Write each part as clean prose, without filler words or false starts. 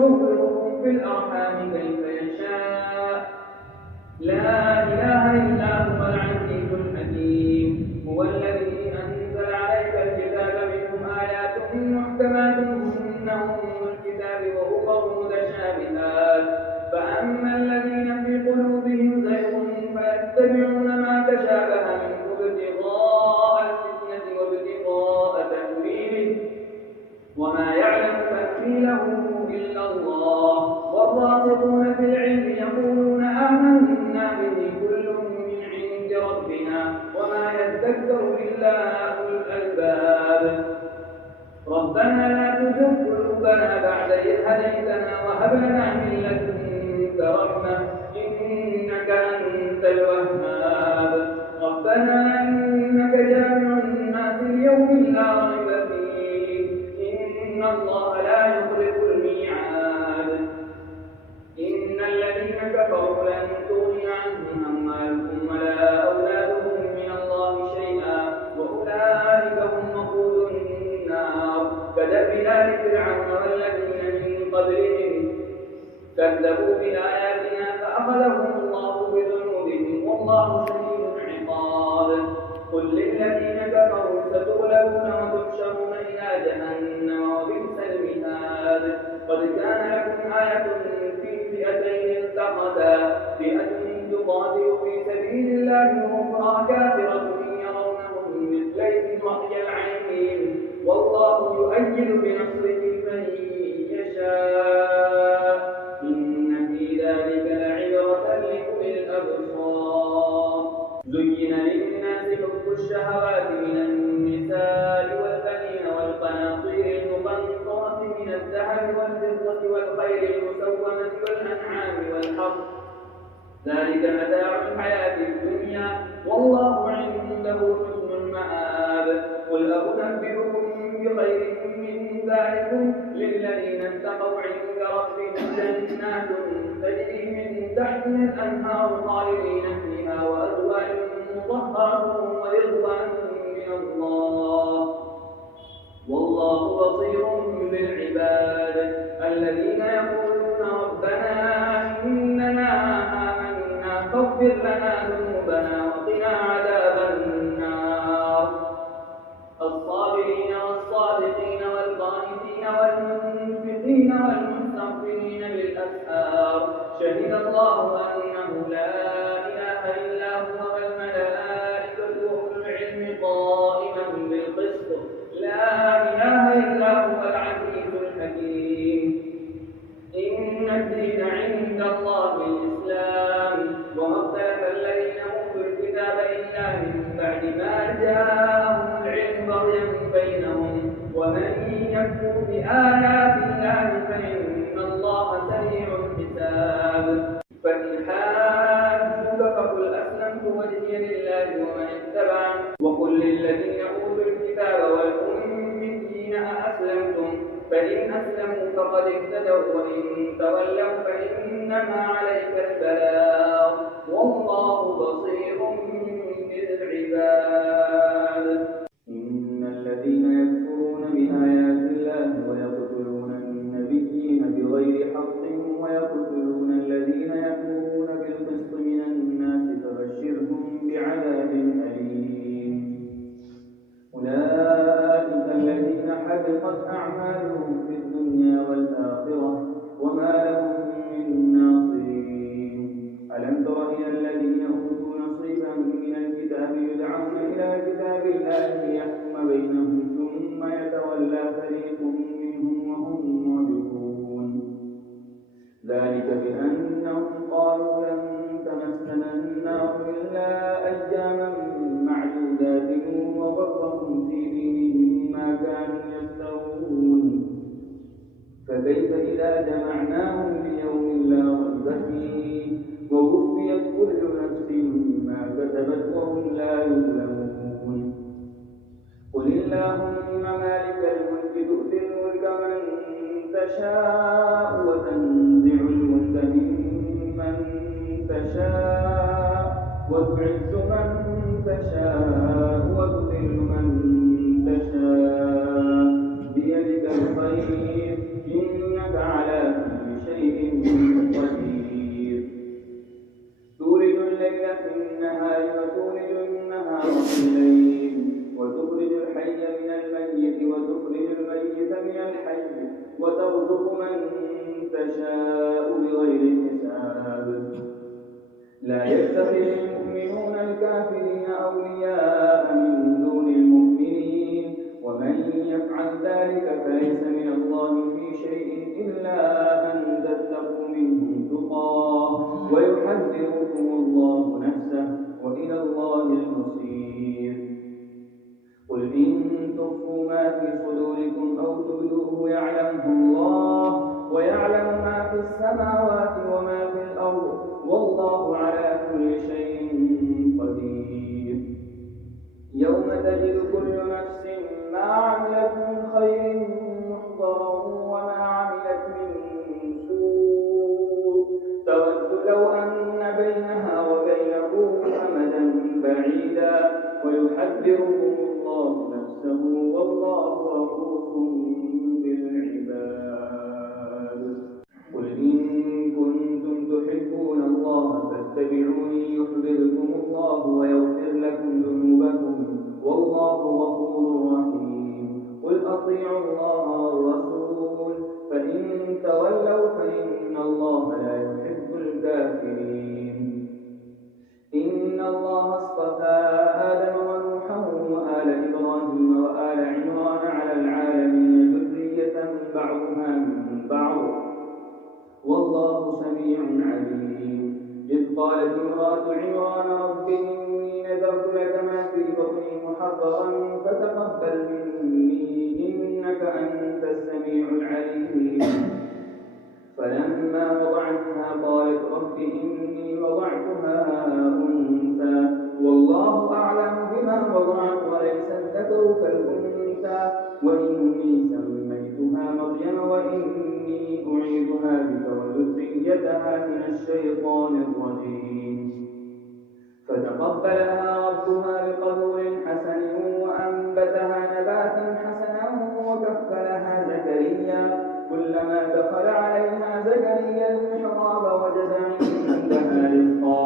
يصوركم في الأرحام كيف يشاء لا إله إلا هو العزيز الحكيم. هو الذي أنزل عليك الكتاب منهم آيات محكمات هن أم الكتاب وأخر متشابهات فأما الذين في قلوبهم زيغ فيتبعون ما تشابه منه ابتغاء الفتنة وابتغاء تأويله وما يعلم تأويله إلا الله والراسخون في العلم يقولون آمنا به كل من عند ربنا وما يذكر إلا أولو الألباب. ربنا لا تزغ قلوبنا بعد إذ هديتنا وهب لنا من لدنك رحمة إنك أنت الوهاب. ربنا إنك جامع الناس ليوم لا ريب فيه إن الله لا يخلف الميعاد. إن الذين كفروا لن تغني عنهم أموالهم ولا أولادهم من الله شيئا وأولئك هم وقود النار كدأب آل فرعون والذين من قبلهم كذبوا بآياتنا فأخذهم الله بذنوبهم والله شديد العقاب. قل للذين كفروا ستغلبون وتحشرون إلى جهنم وبئس المهاد. قد كان لكم آية في فئتين التقتا فئة تقاتل في سبيل الله وأخرى كافرة يرونهم مثليهم رأي العين والله يؤيد بنصره من يشاء إن في ذلك لعبرة لأولي الأبصار. زين للناس حب الشهوات من النساء والبنين والقناطير المقنطرة من الذهب والفضة والخيل المسومة والأنعام والحرث ذلك متاع الحياة الدنيا والله عنده حسن المآب. قل أنبئكم بخير من ذلكم للذين اتقوا عند ربهم جنات تجري من تحتها الأنهار خالدين فيها وأزواج مطهرة ورضوان من الله والله بصير بالعباد. الذين يقولون ربنا إننا آمنا فاغفر لنا ذنوبنا وقنا عذاب النار. الصابرين والصادقين والقانتين والمنفقين والمستغفرين بالأسحار شهد الله أنه لا إله إلا هو والملائكة وأولو العلم قائما بالقسط لا إله إلا هو العزيز الحكيم. إن الدين عند الله الإسلام وما اختلف الذين أوتوا الكتاب إلا من بعد ما جاءهم العلم بغيا بينهم ومن يكفر بآيات الله فإن الله سريع الحساب. فإن حاجوك فقل أسلمت وجهي لله ومن اتبعني وقل للذين أوتوا الكتاب والأميين أأسلمتم فإن أسلموا فقد اهتدوا وإن تولوا فإنما عليك البلاغ والله بصير بالعباد. إن الذين يكفرون بآيات الله ويقتلون النبيين بغير حق ويقتلون الذين يأمرون بالقسط من الناس فبشرهم بعذاب أليم. أولئك الذين حبطت أعمالهم في الدنيا والآخرة وما لهم من ناصرين. ألم تر إلى الذين أوتوا نصيبا من الكتاب يدعون إلى كتاب الله ليحكم بينهم ثم يتولى فريق منهم وهم معرضون. ذلك بأنهم قالوا لن تمسنا النار إلا أياما معدودات وغرهم في دينهم ما كانوا يفترون. فكيف إذا جمعناهم ليوم لا ريب فيه ووفيت كل نفس ما كسبت وهم لا يظلمون. قل اللهم مالك الملك تؤتي الملك من تشاء وتنزع الملك ممن تشاء وتعز من تشاء وتذل من تشاء بيدك الخير إنك على وجوف الليل وتخرج الحي من الميت وتخرج الميت من الحي وترزق من تشاء بغير حساب. لا يتخذ المؤمنون الكافرين أولياء من دون المؤمنين ومن يفعل ذلك فليس من الله في شيء إلا أن تتقوا منهم تقاه ويحذركم الله نفسه وإلى الله المصير. قل إن تخفوا ما في صدوركم أو تبدوه يعلمه الله ويعلم ما في السماوات وما في الأرض والله على كل شيء قدير. يوم تجد كل نفس ما عملت من خير محضرا وما عملت من سوء تود لو أن بينها وبينه أمدا بعيدا ويحذركم الله نفسه والله رؤوف بالعباد. قل إن كنتم تحبون الله فاتبعوني يحببكم الله ويغفر لكم ذنوبكم والله غفور رحيم. قل أطيعوا الله والرسول فإن تولوا فإن الله لا يحب الكافرين. إن الله اصطفى آدم ونوحا وآل إبراهيم وآل عمران على العالمين ذرية بعضها من بعض والله سميع عليم. إذ قالت امرأة عمران رب إني نذرت لك ما في بطني محررا فتقبل مني إنك أنت السميع العليم. فلما وضعتها قالت رب إني وضعتها أنثى والله أعلم بما وضعت وليس الذكر كالأنثى وإني سميتها مريم وإني أعيذها بك وذريتها من الشيطان الرجيم. فتقبلها ربها بقبول حسن وأنبتها نباتا حسنا وكفلها زكريا كلما دخل عليها زكريا المحراب وجد عندها رزقا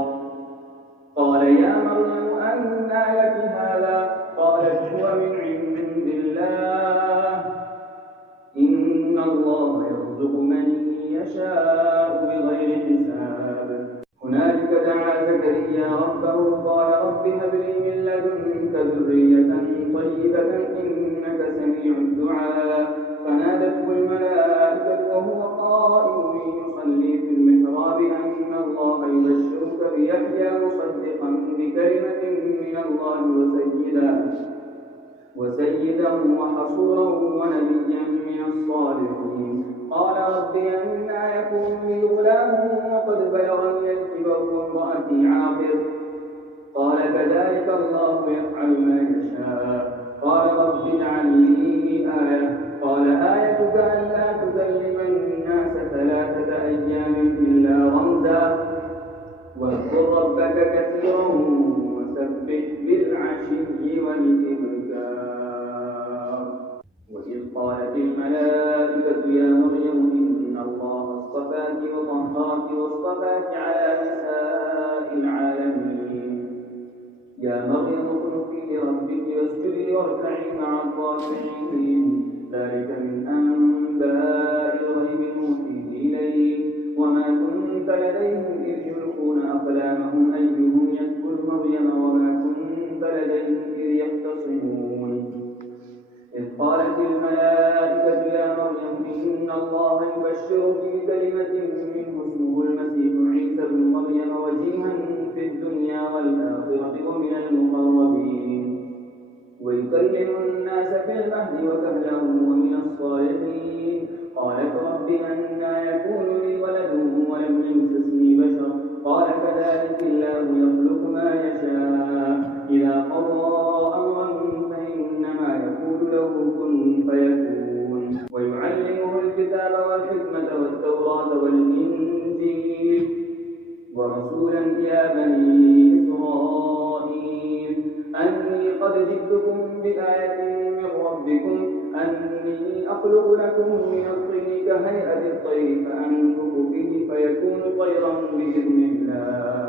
قال يا مريم أنى لك هذا قالت هو من عند الله إن الله يرزق من يشاء بغير حساب. هنالك دعا زكريا ربه قال رب هب لي من لدنك ذرية طيبة إنك سميع الدعاء. فنادته الملائكة وهو قائم يصلي في المحراب أن الله يبشرك بيحيى مصدقا بكلمة من الله وسيدا وحصورا ونبيا من الصالحين. قال رب أنى يكون لي غلام وقد بلغني الكبر وامرأتي عاقر قال كذلك الله يفعل ما يشاء. قال رب اجعل لي آية قال آيتك ألا تكلم الناس 3 أيام إلا رمزا واذكر ربك كثيرا وسبح بالعشي والإبكار. وإذ قالت الملائكة يا مريم إن الله اصطفاك وطهرك واصطفاك على نساء العالمين. يا مريم اقنتي لربك واسجدي واركعي مع الراكعين. ذلك من أنباء الغيب نوحيه إليك وما كنت لديهم إذ يلقون أقلامهم أيهم يكفل مريم وما كنت لديهم إذ يختصمون. إذ قالت الملائكة يا مريم إن الله يبشرك بكلمة منه اسمه المسيح عيسى ابن مريم وجيها في الدنيا والآخرة ومن المقربين ويكلم الناس في المهد وكهلا ومن الصالحين. قالت رب أنى يكون لي ولد ولم يمسسني بشر قال كذلك الله يخلق ما يشاء إذا قضى أمرا فإنما يقول له كن فيكون. ويعلمه الكتاب والحكمة والتوراة والإنجيل ورسولا إلى بني إسرائيل أني قد جئتكم بآية من ربكم أني أخلق لكم من الطين كهيئة الطير فأنفخ فيه فيكون طيرا بإذن الله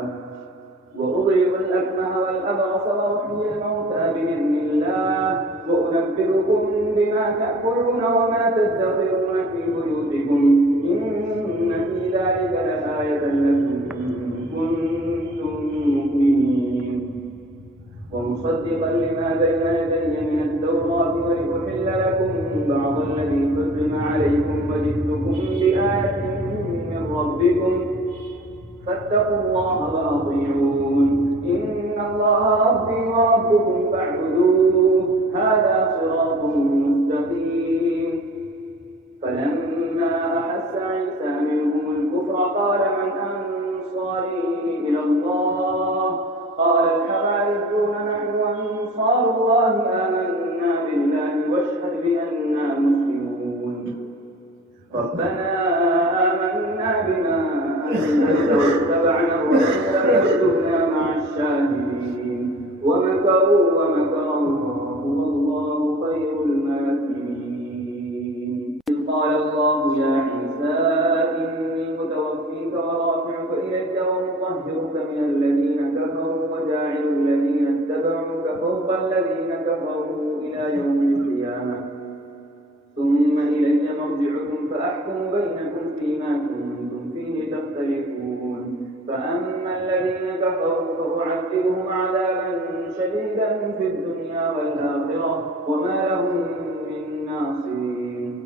وأبرئ الأكمه والأبرص وأحيي الموتى بإذن الله وأنبئكم بما تأكلون وما تدخرون في بيوتكم إن في ذلك لآية لكم إن كنتم مؤمنين ومصدقا لما بين يدي من التوراة ولأحل لكم بعض الذي حرم عليكم وجئتكم بآية من ربكم فاتقوا الله وأطيعون إن الله ربي وربكم فاعبدوه هذا صراط مستقيم فلما أحس عيسى منهم الكفر قال من أنصاري إلى الله قال الحواريون نحن أنصار الله آمنا بالله واشهد بأننا مسلمون ربنا آمنا بما أنزلت واتبعنا الرسول فاكتبنا مع الشاهدين ومكروا ومكر الله والله خير الماكرين إذ قال الله يا عيسى إني متوفيك ورافعك إلي ومطهرك من الذين كفروا وجاعل الذين اتبعوك فوق الذين كفروا إلى يوم القيامة ثم إلي مرجعكم فأحكم بينكم فيما كنتم فيه تختلفون فأما الذين كفروا فأعذبهم عذابا شديدا في الدنيا والآخرة وما لهم من ناصرين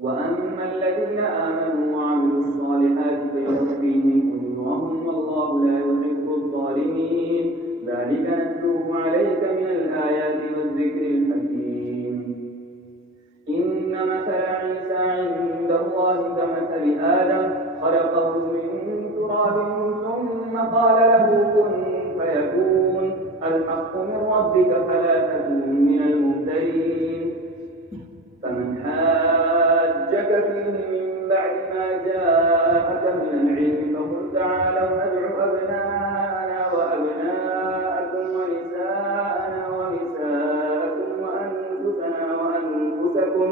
وأما الذين آمنوا وعملوا الصالحات فيوفيهم أجورهم والله لا يحب الظالمين ذلك نتلوه عليك من الآيات والذكر الحكيم إن مثل عيسى عند الله كمثل آدم خلقه من تراب ثم قال له كن فيكون الحق من ربك فلا تكن من الممترين فمن حاجك فيه من بعد ما جاءك من العلم فقل تعالوا ندعو أبناءنا وأبناءكم ونساءنا ونساءكم وأنفسنا وأنفسكم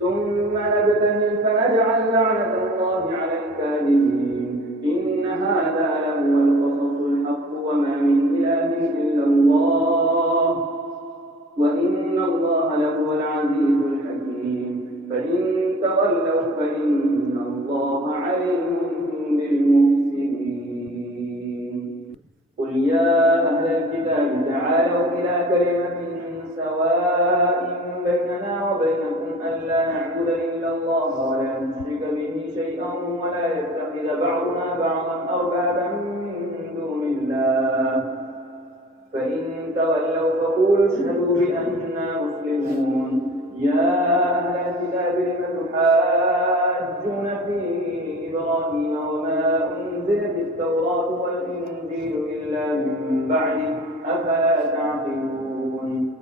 ثم نبتهل فنجعل لعنة الله على الكاذبين إن هذا لهو القصص الحق وما من إله إلا الله وإن الله لهو العزيز الحكيم فإن تولوا فإن الله عليم بالمفسدين قل يا أهل الكتاب تعالوا إلى كلمة سواء بيننا وبينكم ألا نعبد إلا الله ولا نشرك به شيئا ولا يتخذ بعضنا بعضا أربابا من دون الله فإن تولوا فقولوا اشهدوا بأننا مسلمون يا أهل الكتاب لم تحاجون في إبراهيم وما أنزلت التوراة والإنجيل إلا من بعده أفلا تعقلون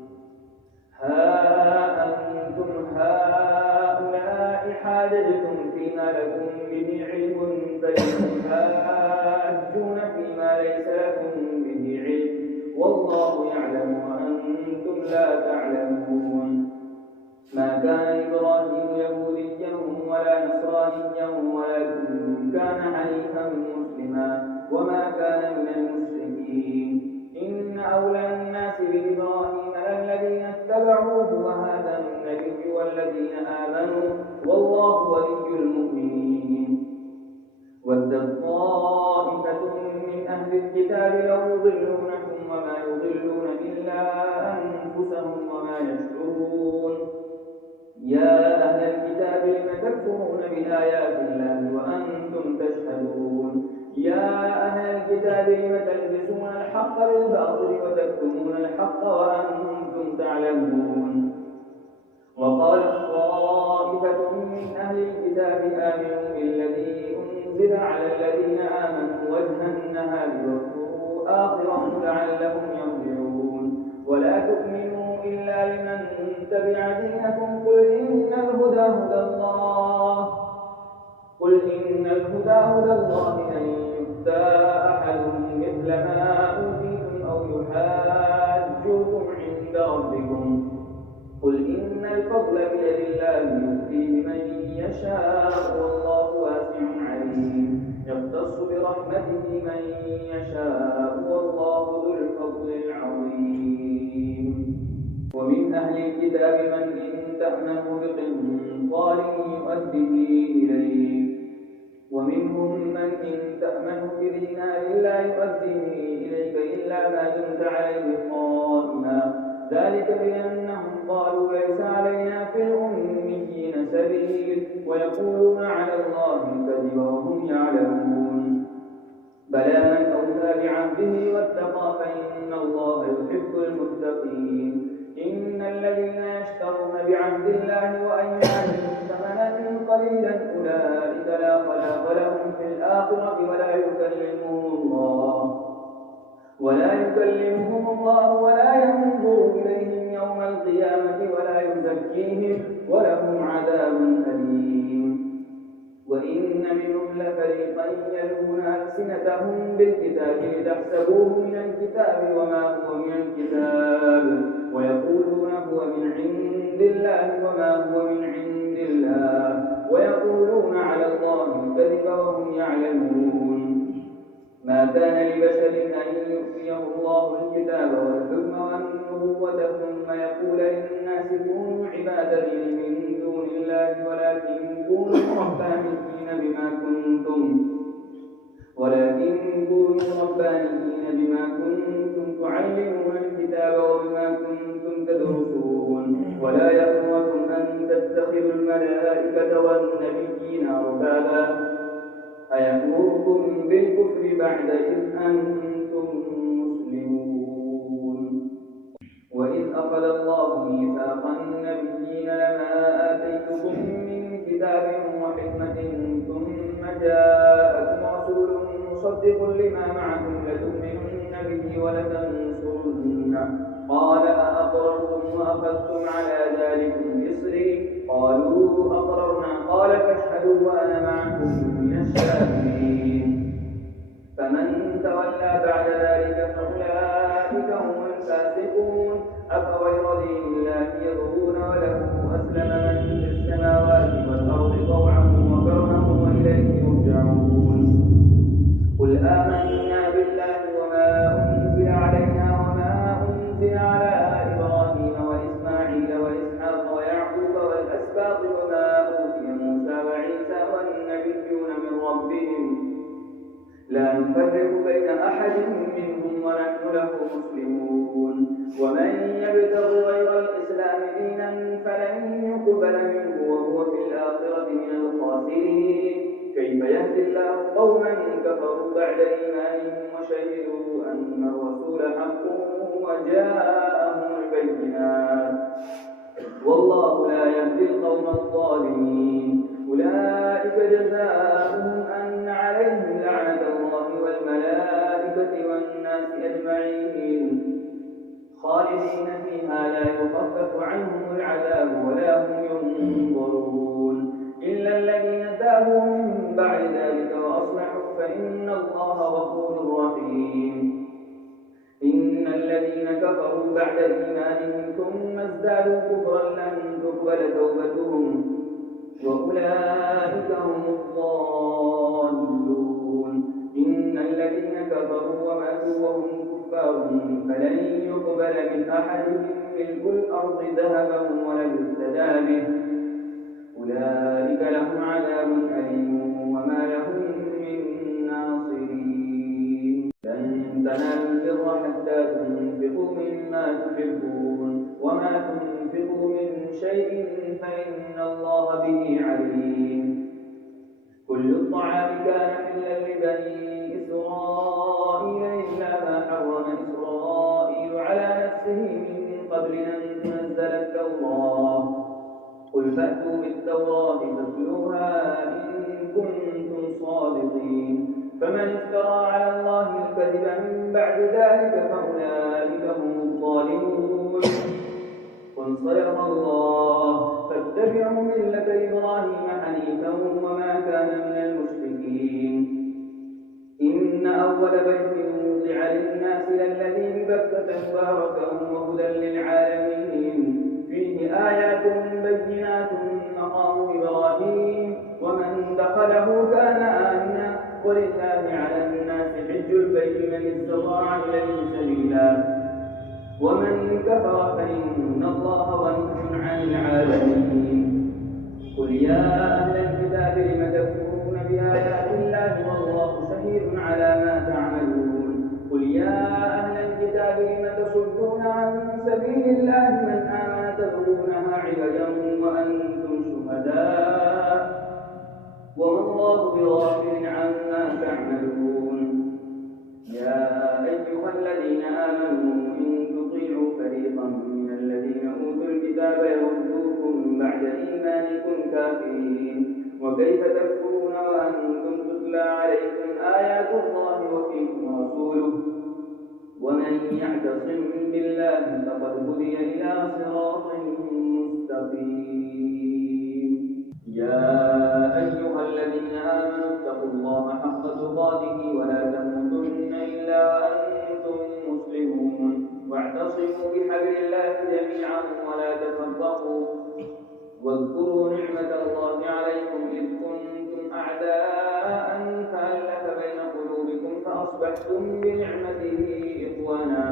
ها أنتم هؤلاء حاججتم فيما لكم به علم فلم تحاجون فيما ليس لكم به علم والله يعلم وأنتم لا تعلمون ما كان إبراهيم يهوديا ولا نصرانيا ولكن كان حنيفا مسلما وما كان من المشركين إن أولى الناس بإبراهيم للذين اتبعوه وهذا النبي والذين آمنوا والله ولي المؤمنين ود طائفة من أهل الكتاب لو يضلونكم وما يضلون إلا أنفسهم وما يشعرون يا أهل الكتاب لم تكفرون بآيات الله وأنتم تشهدون يا أهل الكتاب لم تلبسون الحق بالباطل وتكتمون الحق وأنتم تعلمون وقال طائفة من أهل الكتاب آمنوا بالذي أنزل على الذين آمنوا وجه النهار واكفروا آخره لعلهم يرجعون ولا تؤمنوا إلا لمن تبع دينكم قل إن الهدى هدى الله أن يؤتى أحد مثل ما أوتيتم أو يحاجوكم عند ربكم قل إن الفضل بيد الله يؤتيه من يشاء والله واسع عليم يختص برحمته من يشاء والله ذو الفضل العظيم. ومن أهل الكتاب من إن تأمنه بقنطار يؤده إليك ومنهم من إن تأمنه بدينار لا يؤده إليك إلا ما دمت عليه قائما ذلك بأنهم قالوا ليس علينا في الأميين سبيل ويقولون على الله الكذب وهم يعلمون بلى من أوفى بعهده واتقى فإن الله يحب المتقين إن الذين يشترون بعهد الله وأيمانهم ثمنا قليلا أولئك لا خلاق لهم في الآخرة ولا يكلمهم الله ولا ينظر إليهم يوم القيامة ولا يزكيهم ولهم عذاب أليم. وإن منهم لفريقا يلوون ألسنتهم بالكتاب لتحسبوه من الكتاب وما هو من الكتاب ويقولون هو من عند الله وما هو من عند الله ويقولون على الله الكذب وهم يعلمون ما كان لبشر أن يؤتيه الله الكتاب والحكم والنبوة ثم يقول للناس كونوا عبادا من دون الله ولكن كونوا ربانيين بما كنتم تعلمون الكتاب وبما كنتم تدرسون ولا يأمركم أن تتخذوا الملائكة والنبيين أربابا أيأمركم بالكفر بعد إذ أنتم مسلمون. وإذ أخذ الله ميثاق النبيين لما آتيتكم من كتاب وحكمة ثم جاءكم رسول مصدق لما معكم لتؤمنن به ولتنصرنه قال أأقررتم وأخذتم على ذلكم إصري قالوا أقررنا قال فاشهدوا وأنا معكم من الشاهدين. فمن تولى بعد ذلك فأولئك هم الفاسقون. أفغير دين الله يبغون وله أسلم من في السماوات والأرض طوعا وكرها وإليه يرجعون. قل آمنا بالله وما أنزل علينا وما أنزل على إبراهيم وإسماعيل وإسحاق ويعقوب والأسباط وما أوتي موسى وعيسى والنبيون من ربهم لا نفرق بين أحد منهم ونحن له مسلمون. ومن يبتغ غير الإسلام دينا فلن يقبل منه وهو في الآخرة من الخاسرين. كيف يهدي الله قوما كفروا بعد إيمانهم وشهدوا أن الرسول حق وجاءهم البينات والله لا يهدي القوم الظالمين. أولئك جزاؤهم أن عليهم لعنة الله والملائكة والناس أجمعين خالدين فيها لا يخفف عنهم العذاب ولا هم ينظرون إلا الذين تابوا من بعد ذلك وأصلحوا فإن الله غفور رحيم. إن الذين كفروا بعد إيمانهم ثم ازدادوا كفرا لن تقبل توبتهم وأولئك هم الضالون. إن الذين كفروا وماتوا وهم كفار فلن يقبل من أحدهم ملء الأرض ذهبا ولن يفتدى به أولئك لهم عذاب أليم وما لهم من ناصرين. لن تنالوا البر حتى تنفقوا مما تحبون وما تنفقوا من شيء فإن الله به عليم. كل الطعام كان حلا لبني إسرائيل إلا ما حرم إسرائيل على نفسه من قبل أن تنزل التوراة قل فأتوا بالتوراة فاتلوها إن كنتم صادقين. فمن افترى على الله الكذب من بعد ذلك فأولئك هم الظالمون. قل صدق الله فاتبعوا ملة إبراهيم حنيفا وما كان من المشركين. إن أول بيت وضع للناس للذي ببكة مباركا وهدى للعالمين فيه آيات بينات مقام إبراهيم ومن دخله كان آمنا ولله ومن كفر فإن الله غني عن العالمين. قل يا أهل الكتاب لم تكفرون بآيات الله والله شهيد على ما تعملون. قل يا أهل الكتاب لم تصدون عن سبيل الله من آمن تبغونها عوجا وأنتم شهداء وما الله بغافل عما تعملون. يا أيها الذين آمنوا إن تطيعوا فريقا من الذين أوتوا الكتاب يردوكم بعد إيمانكم كافرين وكيف تكفرون وأنتم تتلى عليكم آيات الله وفيكم رسوله ومن يعتصم بالله فقد هدي إلى صراط مستقيم. يا أيها الذين آمنوا اتقوا الله حق تقاته ولا تموتن إلا وأنتم مسلمون واعتصموا بحبل الله جميعا ولا تفرقوا واذكروا نعمة الله عليكم إذ كنتم أعداء فألف بين قلوبكم فأصبحتم بنعمته إخوانا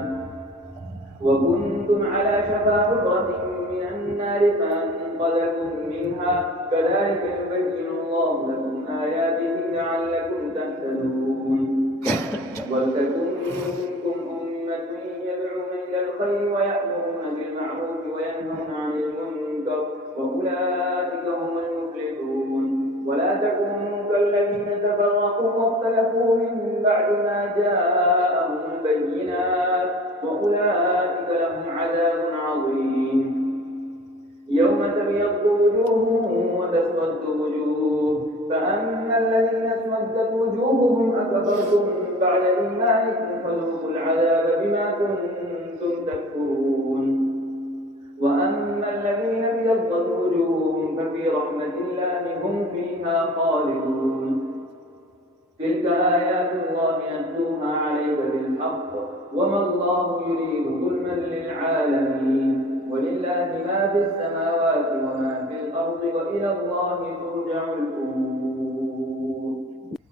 وكنتم على شفا حفرة من النار فأنقذكم منها كذلك يبين الله لكم آياته لعلكم تهتدون. ولتكن منكم أمة يدعون إلى الخير ويأمرون بالمعروف وينهون عن المنكر وأولئك هم المفلحون. ولا تكونوا كالذين تفرقوا واختلفوا من بعد ما جاءهم البينات وأولئك لهم عذاب عظيم. يوم تبيض وجوه وتسود وجوه فأما الذين اسودت وجوههم أكفرتم بعد إيمانكم فذوقوا العذاب بما كنتم تكفرون. وأما الذين ابيضت وجوههم ففي رحمة الله هم فيها خالدون. تلك آيات الله نتلوها عليك بالحق وما الله يريد ظلما للعالمين. ولله ما في السماوات وما في الأرض وإلى الله ترجع الأمور.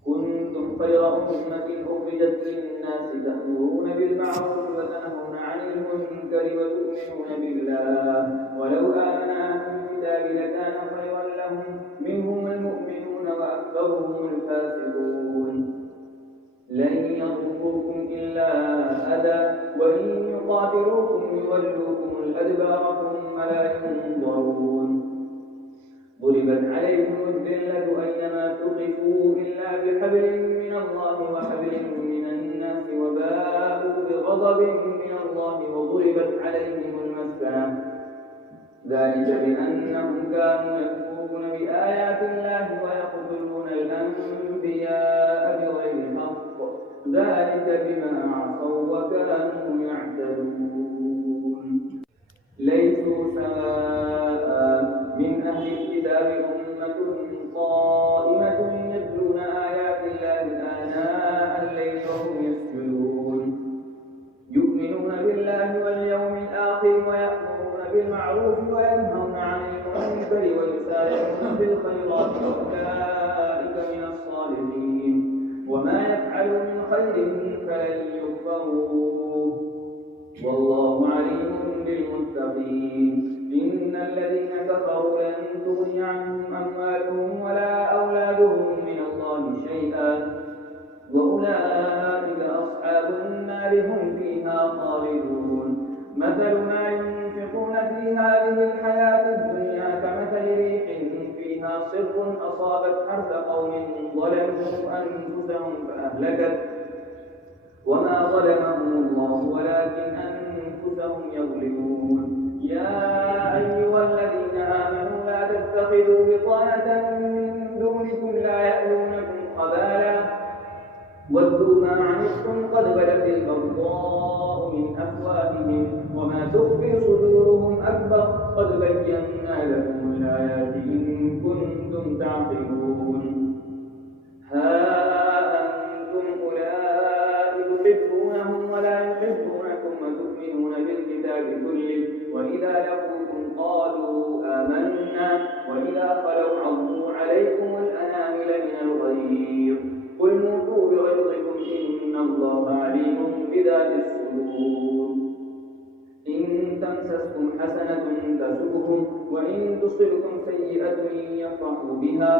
كنتم خير أمة أخرجت للناس تأمرون بالمعروف وتنهون عن المنكر وتؤمنون بالله ولو آمن أهل الكتاب لكان خيرا لهم منهم المؤمنون وأكثرهم الفاسقون. لن يضروكم إلا أذى وإن يقاتلوكم يولوكم الأدبار ثم لا ينظرون. ضربت عليهم الذلة أينما ثقفوا إلا بحبل من الله وحبل من الناس وباءوا بغضب من الله وضربت عليهم المسكنة ذلك بأنهم كانوا يكفرون بآيات الله ويقتلون الأنبياء بغير حق ذلك بما عصوا وكانوا يعتدون. ليسوا سواء من أهل الكتاب أمة قائمة يتلون آيات الله آناء الليل وهم يسجدون يؤمنون بالله واليوم الآخر ويأمرون بالمعروف وينهون عن المنكر ويسارعون في الخيرات أولئك من الصالحين. وما يفعلوا من خير فلن يكفروه والله عليم بالمتقين. إن الذين كفروا لن تغني عنهم أموالهم ولا أولادهم من الله شيئا وأولئك أصحاب النار هم فيها خالدون. مثل ما ينفقون في هذه الحياة الدنيا كمثل ريح فيها صر أصابت حرث قوم ظلموا أنفسهم فأهلكت وما ظلمهم الله ولكن أنفسهم يظلمون. يا أيها الذين آمنوا لا تتخذوا بطانة من دونكم لا يألونكم خبالا ودوا ما عنتم قد بدت البغضاء من أفواههم وما تخفي صدورهم أكبر قد بينا لكم الآيات إن كنتم تعقلون. ها أنتم أولئك تحبونهم ولا يحبونكم وتؤمنون بالكتاب كله وإذا لقوكم قالوا آمنا وإذا خلوا عضوا عليكم الأنامل من الغيظ قل موتوا بغيظكم إن الله عليم بذات الصدور. حسنة تسؤهم وإن تصبكم سيئة يفرحوا بها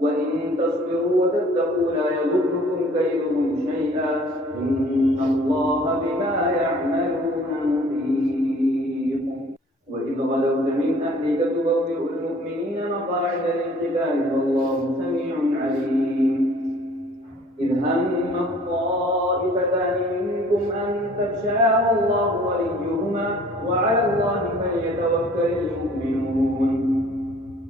وإن تصبروا وتتقوا لا يضركم كيدهم شيئا إن الله بما يعملون محيط. وإذ غدوت من أهلك تبوئ المؤمنين مقاعد للقتال والله سميع عليم. إذ هم الطائفتان منكم أن تفشلا والله وليهما وعلى الله فليتوكل المؤمنون.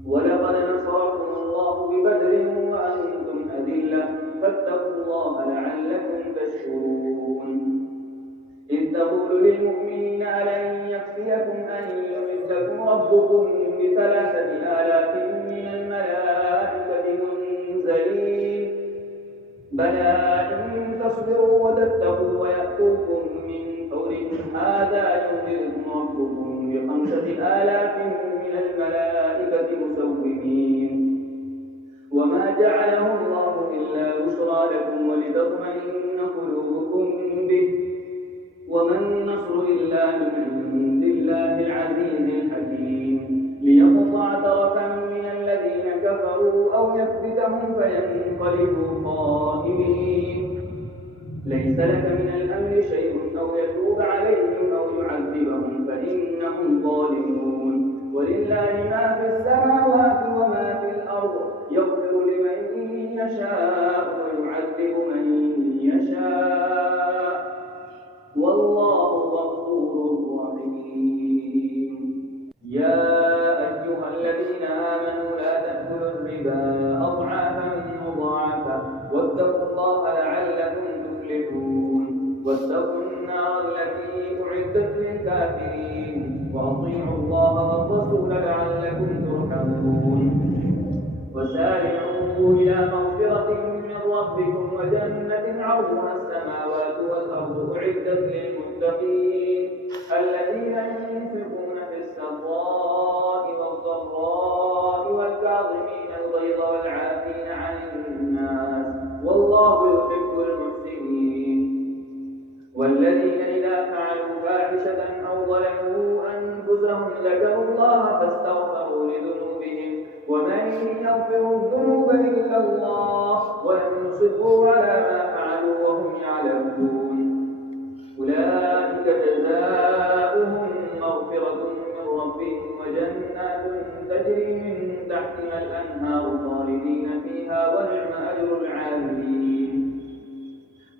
ولقد نصركم الله ببدر وأنتم أذلة فاتقوا الله لعلكم تشكرون. إذ تقول للمؤمنين ألن يكفيكم أن يمدكم ربكم ب3,000 من الملائكة منزلين بلى إن تصبروا وتتقوا ويأتوكم من فوركم هذا يمدكم ربكم ب5,000 من الملائكة مسومين. وما جعله الله إلا بشرى لكم ولتطمئن قلوبكم به وما النصر إلا من عند الله العزيز الحكيم. ليقطع طرفا من الذين كفروا أو يكبتهم فينقلبوا خائبين. ليس لك من الأمر شيء أو يتوب عليهم أو يعذبهم فإنهم ظالمون. ولله ما في السماوات وما في الأرض يغفر لمن يشاء ويعذب من يشاء والله غفور رحيم. يا أيها الذين آمنوا لا تأكلوا الربا أضعافا مضاعفة واتقوا الله لعلكم تفلحون. واتقوا النار التي أعدت للكافرين وأطيعوا الله والرسول لعلكم ترحمون. وسارعوا إلى مغفرة من ربكم وجنة عرضها السماوات والأرض أعدت للمتقين الذين ينفقون في السراء والضراء والكاظمين الغيظ والعافين عن الناس والله يحب المحسنين. والذين إذا فعلوا فاحشة أو ظلموا أنفسهم ذكروا الله فاستغفروا لذنوبهم ومن يغفر الذنوب إلا الله ولم يصروا على ما فعلوا وهم يعلمون. أولئك جزاؤهم مغفرة من ربهم وجنات تجري من تحتها الأنهار خالدين فيها ونعم أجر العاملين.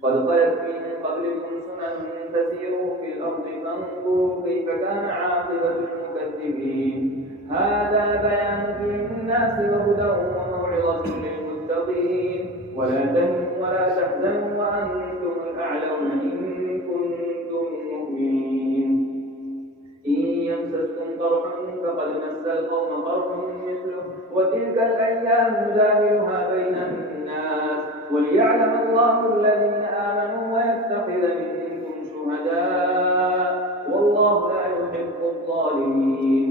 قد خلت من قبلكم سنن فسيروا في الأرض فانظروا كيف كان عاقبة المكذبين. هذا بيان للناس وهدى وموعظة للمتقين. ولا تهنوا ولا تحزنوا وأنتم الأعلون إن كنتم مؤمنين. إن يمسسكم قرح فقد مس القوم قرح مثله وتلك الأيام نداولها بين الناس وليعلم الله الذين آمنوا ويتخذ منكم شهداء والله لا يحب الظالمين.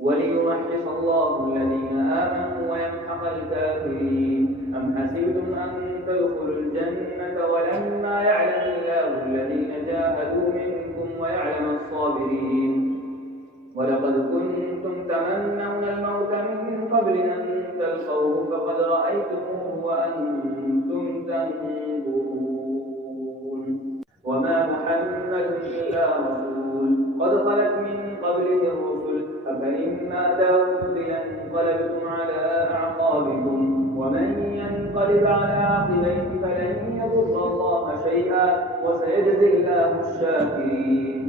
وليمحص الله الذين آمنوا ويمحق الكافرين. أم حسبتم أن تدخلوا الجنة ولما يعلم الله الذين جاهدوا منكم ويعلم الصابرين. ولقد كنتم تمنون الموت من قبل أن تلقوه فقد رأيتموه وأنتم تنظرون. وما محمد إلا رسول قد خلت من قبله الرسل أفإن مات أو قتل انقلبتم على أعقابكم ومن ينقلب على عقبيه فلن يضر الله شيئا وسيجزي الله الشاكرين.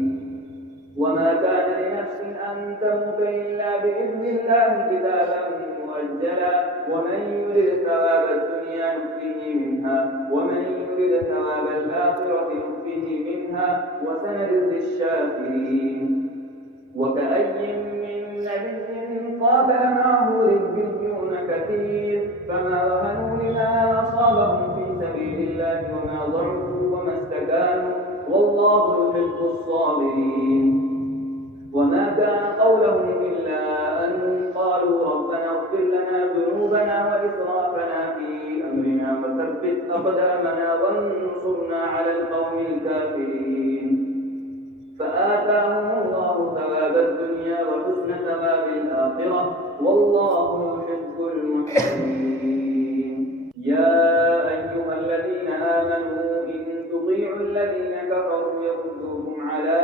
وما كان لنفس أن تموت إلا بإذن الله كتابا مؤجلا ومن يرد ثواب الدنيا نؤته منها ومن يرد ثواب الآخرة نؤته منها وسنجزي الشاكرين. وكأي من نبي قاتل معه ربيون كثير فما وهنوا لما أصابهم في سبيل الله وما ضعفوا وما استكانوا والله يحب الصابرين. وما كان قولهم إلا أن قالوا ربنا اغفر لنا ذنوبنا وإسرافنا في أمرنا وثبت أقدامنا وانصرنا على القوم الكافرين. فآتاهم الله والله يحب المحسنين. يا أيها الذين آمنوا إن تطيعوا الذين كفروا يردوكم على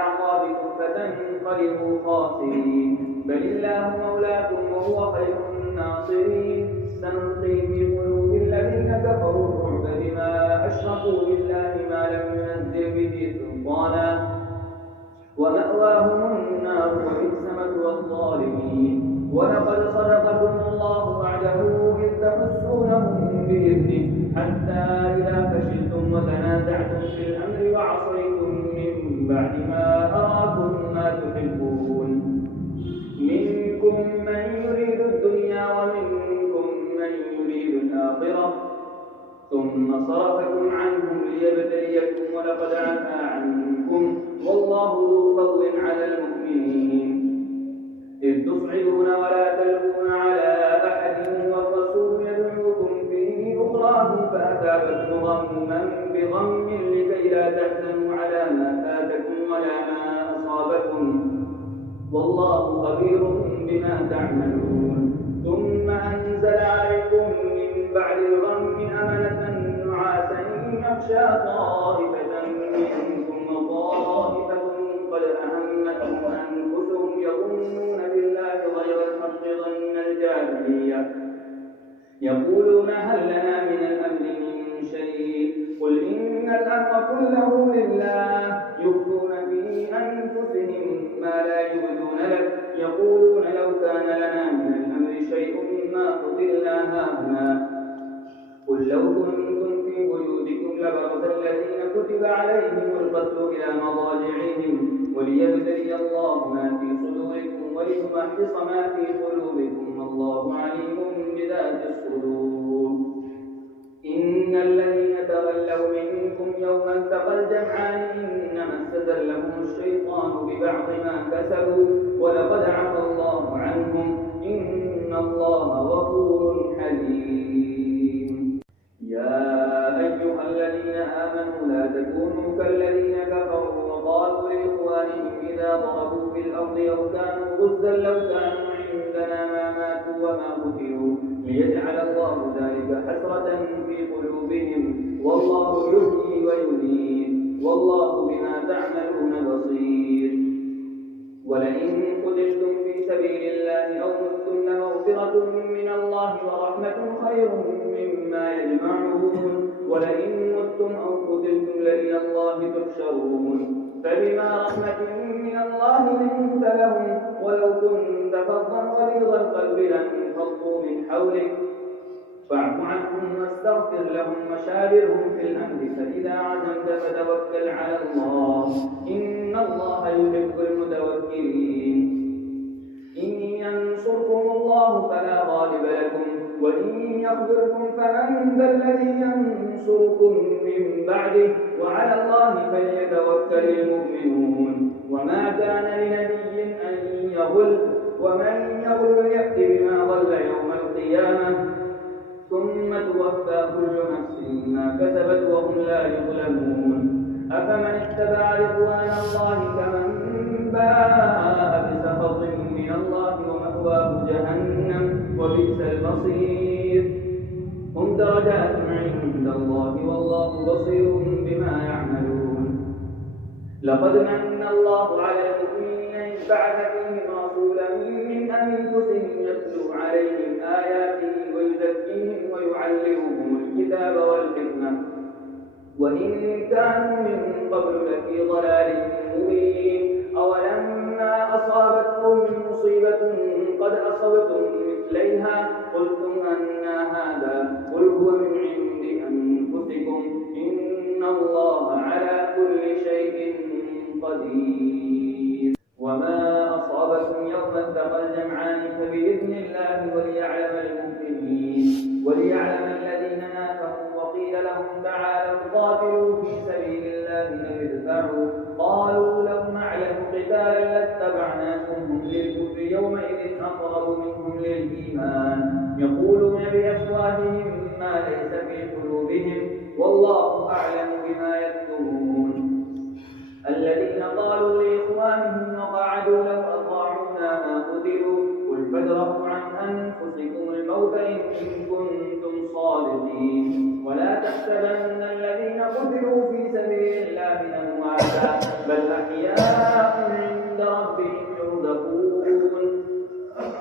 أعقابكم فتنقلبوا خاسرين، بل الله مولاكم وهو خير الناصرين. سنلقي في قلوب الذين كفروا الرعب بما أشركوا بالله ما لم ينزل به سلطانا، ومأواهم النار وبئس مثوى الظالمين. ولقد صدقكم الله وعده إذ تحسونهم بإذنه حتى إذا فشلتم وتنازعتم في الأمر وعصيتم من بعد ما أراكم ما تحبون، منكم من يريد الدنيا ومنكم من يريد الآخرة، ثم صرفكم عنهم ليبتليكم ولقد عفا عنكم والله ذو فضل على المؤمنين. إذ تصعدون ولا تلقون على أحد والرسول يدعوكم في أخراكم فأثابكم غما بغم لكي لا تحزنوا على ما فاتكم ولا ما أصابكم والله خبير بما تعملون. ثم أنزل عليكم من بعد الغم أمنة نعاسا يغشى طائفة منكم وطائفة قد أهمتهم أنفسهم يظنون بالله غير الحق ظن الجاهلية يقولون هل لنا من الأمر من شيء قل إن الأمر كله لله يخفون في أنفسهم ما لا يبدون لك يقولون لو كان لنا من الأمر شيء ما قتلنا هاهنا قل لو كنتم في بيوتكم لبرز الذين كتب عليهم القتل إلى مضاجعهم وليبتلي الله ما في صدوركم وليمحص ما في قلوبكم والله عليم بذات الصدور. إن الذين تولوا منكم يوم التقى الجمعان إنما استزلهم الشيطان ببعض ما كسبوا ولقد عفا الله عنهم إن الله غفور حليم. يا أيها الذين آمنوا لا تكونوا كالذين كفروا وقالوا لإخوانهم إذا ضربوا في الأرض أو كانوا غزا لو كانوا عندنا ما ماتوا وما قتلوا ليجعل الله ذلك حسرة في قلوبهم والله يحيي ويميت والله بما تعملون بصير. ولئن قتلتم في سبيل الله أو متم لمغفرة من الله ورحمة خير مما يجمعون ولئن متم أو قتلتم لإلى الله تحشرون. فبما رحمة من الله لنت لهم ولو كنت فظا غليظ القلب لانفضوا من حولك فاعف عنهم واستغفر لهم وشاورهم في الأمر فإذا عزمت فتوكل على الله إن الله يحب المتوكلين. إن ينصركم الله فلا غالب لكم وإن يخذلكم فمن ذا الذي ينصركم من بعده وعلى الله فليتوكل المؤمنون. وما كان لنبي أن يغل ومن يغل يأت بما غل يوم القيامة ثم توفى كل نفس ما كسبت وهم لا يظلمون. أفمن اتبع رضوان الله كمن باء بسخط من الله ومأواه جهنم وبئس المصير. هم درجات عند الله والله بصير بما يعملون. لقد من الله على المؤمنين إذ بعث فيهم رسولا من أنفسهم يتلو عليهم آياته ويزكيهم ويعلمهم الكتاب والحكمة وإن كانوا من قبل لفي ضلال مبين. أولما أصابتكم مصيبة قد أصبتم مثليها قلتم أنى هذا قل هو من عند أنفسكم إن الله على كل شيء قدير. وما أصابكم يوم التقى الجمعان فبإذن الله وليعلم المؤمنين وليعلم الذين نافقوا وقيل لهم تعالوا قاتلوا في سبيل الله ادفعوا قالوا لو نعلم قتالا لاتبعناكم للكفر يومئذ أقرب منهم للإيمان يقولون بأفواههم ما ليس في قلوبهم والله أعلم بما يكتمون. الذين قالوا لإخوانهم وقعدوا لو أطاعونا ما قتلوا قل فادرءوا عن أنفسكم الموت إن كنتم صادقين ولا تحسبن الذين قتلوا في سبيل الله أمواتا بل أحياء عند ربهم يرزقون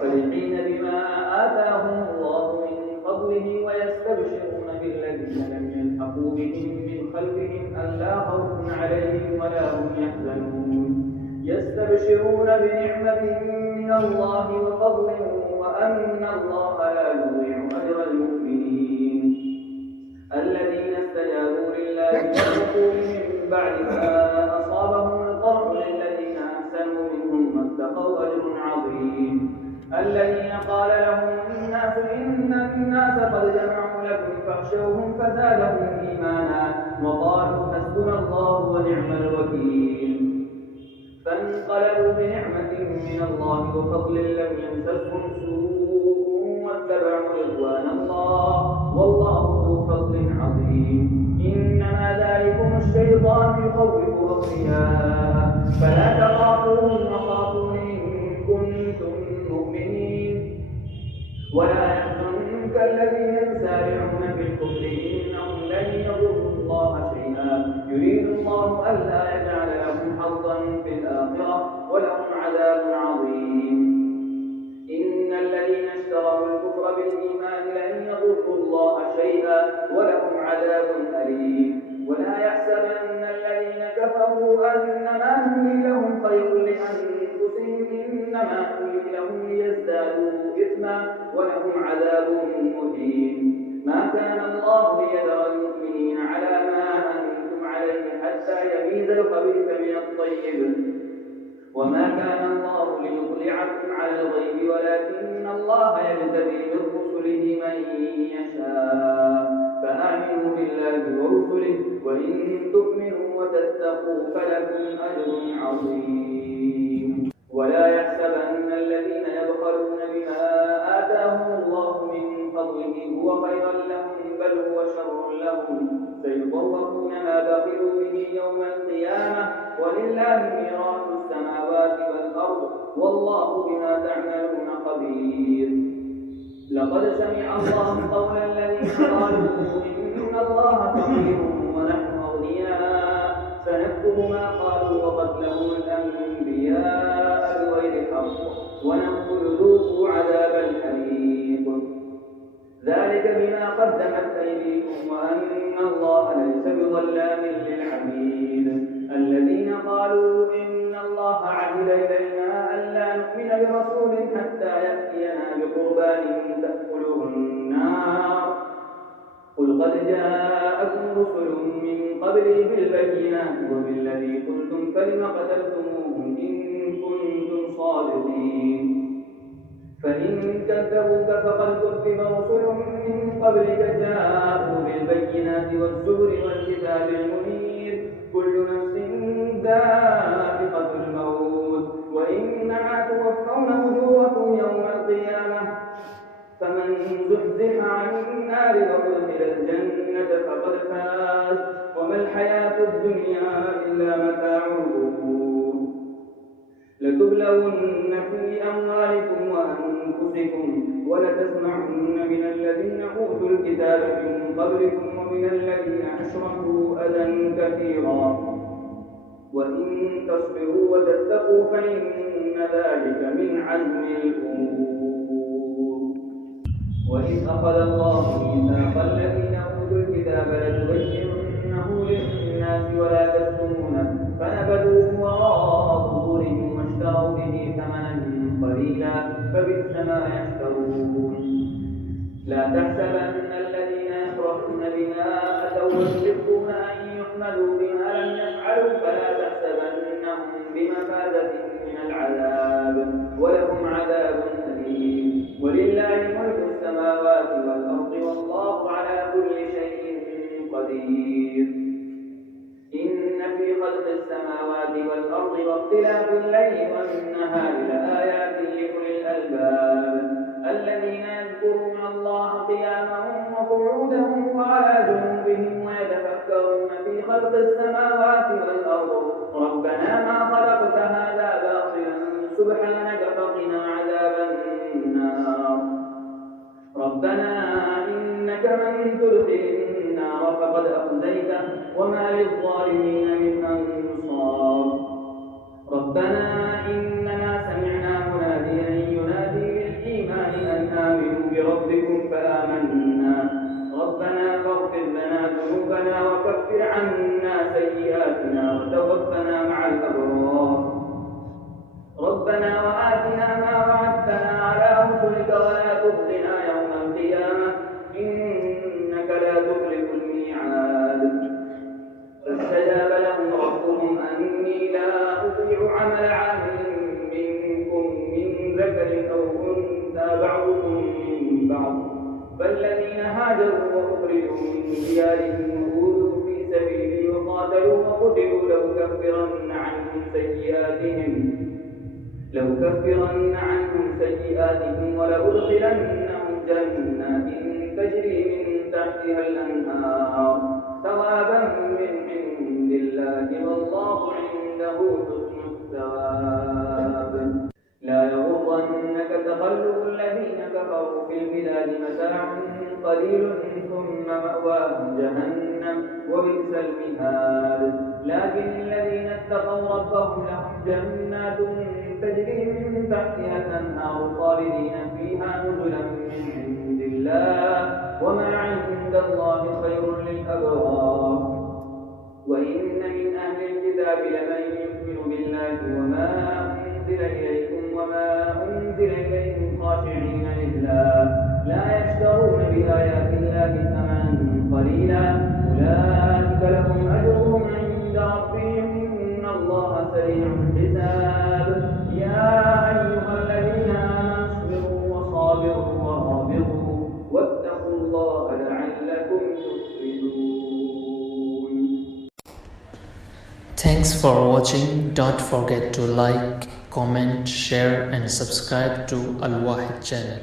فرحين بما آتاهم الله من فضله ويستبشرون بالذين لم يلحقوا بهم من خلفهم ألا خوف عليهم ولا هم يحزنون يستبشرون بنعمة من الله وفضل وأن الله لا يضيع أجر المؤمنين الذين استجابوا لله والرسول من بعد ما أصابهم القرح للذين أحسنوا منهم واتقوا أجر عظيم الذين قال لهم الناس إن الناس قد جمعوا لكم فاخشوهم فزادهم إيمانا وقالوا حسبنا الله ونعم الوكيل فانقلبوا بنعمة من الله وفضل لم يمسسهم سوء واتبعوا رضوان الله والله ذو فضل عظيم إنما ذلكم الشيطان يخوف أولياءه فلا تخافوهم وخافون إن كنتم مؤمنين ولا يحزنك الذين يسارعون في الكفر إنهم لن يضروا الله شيئا يريد الله ألا يجعل لهم حظا في الآخرة ولهم عذاب عظيم إن الذين اشتروا الكفر بالإيمان لن يضروا الله شيئا ولهم عذاب أليم ولا يحسبن الذين كفروا أنما نملي لهم خير لأنفسهم إنما نملي لهم ليزدادوا إثما ولهم عذاب مهين ما كان الله ليذر المؤمنين على ما أنتم عليه حتى يميز الخبيث من الطيب وما كان الله ليطلعكم على الغيب ولكن الله يجتبي من رسله من يشاء فآمنوا بالله ورسله وإن تؤمنوا وتتقوا فلكم أجر عظيم ولا يحسبن الذين يبخلون بما آتاهم الله من فضله هو خيرا لهم بل هو شر لهم سيطوقون ما بخلوا به يوم القيامة ولله ميراث السماوات والأرض والله بما تعملون خبير لقد سمع الله قول الذين قالوا إن الله فقير ونحن أغنياء سنكتب ما قالوا وقتلهم الأنبياء بغير حق ونقول ذوقوا عذاب الحريق ذلك بما قدمت أيديكم وأن الله ليس بظلام للعبيد الذين قالوا إن الله عهد إلينا ألا نؤمن برسول حتى يأتينا بقربان تأكله النار قل قد جاءكم رسل من قبلي بالبينات وبالذي قلتم فلم قتلتموهم إن كنتم صادقين فإن كذبوك فقد كذب رسل من قبلك جاءوا بالبينات والزبر والكتاب المنير كل نفس ذائقة الموت وإنما توفون أجوركم يوم القيامة فمن زحزح عن النار وأدخل الجنة فقد فاز وما الحياة الدنيا إلا متاع الغرور لتبلون في أموالكم وأنفسكم ولتسمعن من الذين أوتوا الكتاب من قبلكم ومن الذين أشركوا أذى كثيرا وإن تصبروا وتتقوا فإن ذلك من عزم الأمور وإذ أخذ الله ميثاق الذين أوتوا الكتاب لتبيننه للناس ولا تكتمونه فنبذوه وراء ظهورهم واشتروا به ثمنا قليلا فبئس ما يشترون لا تحسبن الذين يفرحون بما أتوا ويحبون أن يحمدوا بما لم يفعلوا فلا تحسبنهم بمفازة من العذاب ولهم عذاب أليم ولله ملك السماوات والأرض والله على كل شيء قدير إن في خلق السماوات والأرض واختلاف الليل والنهار لآيات لأولي الألباب الذين يذكرون الله قياما وقعودا وعلى جنوبهم ويتفكرون في خلق السماوات والأرض ربنا ما خلقت هذا باطلا سبحانك فقنا عذاب النار ربنا إننا سمعنا مناديا ينادي للإيمان أن آمنوا بربكم فآمنا ربنا فاغفر لنا ذنوبنا وكفر عنا سيئاتنا وتوفنا مع الأبرار ربنا وآتنا ما وعدتنا على رسلك ولا تخزنا يوم القيامة إنك لا تخلف الميعاد فاستجاب لهم ربهم أني لا أضيع عمل عامل منكم من ذكر أو أنثى بعضكم من بعض فالذين هاجروا وأخرجوا من ديارهم وأوذوا في سبيلي وقاتلوا وقتلوا لأكفرن عنهم سيئاتهم ولأدخلنهم جنات تجري من تحتها الأنهار ثوابا من عند الله والله عنده حسن الثواب لا يغرنك تقلب الذين كفروا في البلاد متاع قليل ثم مأواهم جهنم وبئس المهاد لكن الذين اتقوا ربهم لهم جنات تجري من تحتها الأنهار خالدين فيها نزلا من عند الله وما عند الله خير للأبرار وإن من أهل الكتاب لمن يؤمن بالله وما أنزل إليكم وما أنزل إليكم خاشعين لله لا يشترون بآيات الله ثمنا قليلا أولئك لهم أجرهم عند ربهم إن الله سريع الحساب يا أيها الذين آمنوا اصبروا وصابروا ورابطوا واتقوا الله لعلكم تفلحون. Thanks for watching. Don't forget to like, comment, share and subscribe to Al Wahid channel.